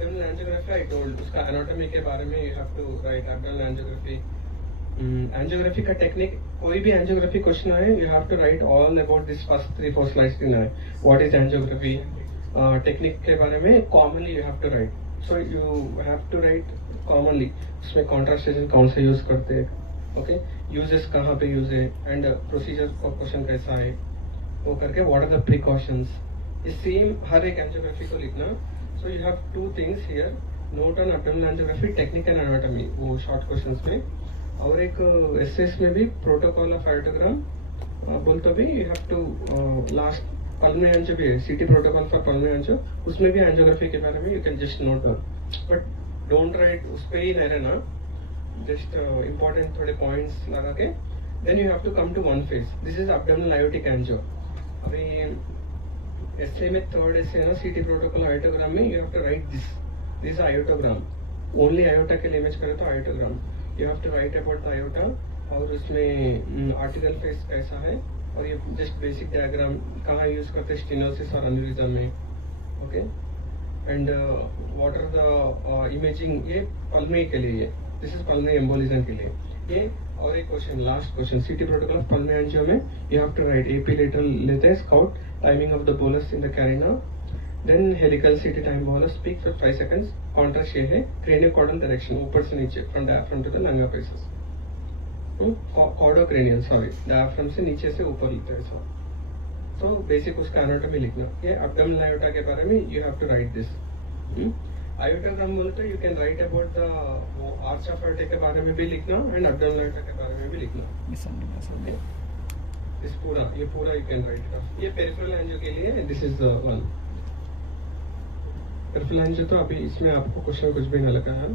abdominal angiography I told, उसका anatomy के बारे में you have to write abdominal angiography. Angiography का टेक्निक, कोई भी angiography क्वेश्चन आए, you have to write all about this first 3-4 slides in आए. What is angiography? टेक्निक के बारे में commonly you have to write. So you have to write commonly. उसमें contrast agent कौन सा यूज करते हैं, ओके, यूजेस कहाँ पे यूज है, एंड प्रोसीजर का क्वेश्चन कैसा है, वो करके व्हाट आर द प्रिकॉशंस, ये सेम हर एक एंजियोग्राफी को लिखना. So you have 2 things here, note on abdominal angiography, technique and anatomy, वो शॉर्ट क्वेश्चंस में. और एक एसएस में भी प्रोटोकॉल ऑफ आयोटोग्राम बोलते भी you have to, last pulmonary angio भी है, सीटी प्रोटोकॉल फॉर पल्मोनरी एंजियो, उसमें भी एंजियोग्राफी के बारे में you can just note down, but don't write उस पर ही नहीं रहना, just important थोड़े points लगा के. then you have to come to one phase. this is abdominal aortic angio. अभी ऐसे में थर्ड ऐसे ना सीटी प्रोटोकॉल आयोटोग्राम में you have to write this is aortogram, only aorta के लिए इमेज करें तो आयोटोग्राम, you have to write about the aorta, और उसमें आर्टिकल फेस कैसा है, और ये जस्ट बेसिक डायग्राम कहाँ यूज करते हैं स्टेनोसिस और एन्यूरिज्म में, okay, and what are the imaging, ये पल्मोनरी के लिए, ये दिस इज पल्मोनरी एम्बोलिज्म के लिए ये. और एक question, last question, CT protocol of pulmonary angio में you have to write AP lateral लेते हैं, scout, timing of the bolus in the carina, then helical CT time bolus, speak for 5 seconds, contrast ये है, craniocaudal direction ऊपर से नीचे, from diaphragm to the lung apices, caudocranial, sorry, diaphragm से नीचे से ऊपर लेते हैं. तो बेसिक उसका एनाटॉमी लिखना. ये एब्डोमिनल आयोटा के बारे में you have to write this. Aortogram बोलते you can write about the arch of aorta के बारे में भी लिखना, एंड एब्डोमिनल आयोटा के बारे में भी लिखना. इस पूरा ये पूरा यू कैन राइट. ये पेरिफेरल एंजियो के लिए, this is the one. Peripheral angio तो अभी इसमें आपको क्वेश्चन कुछ भी नहीं लगा है.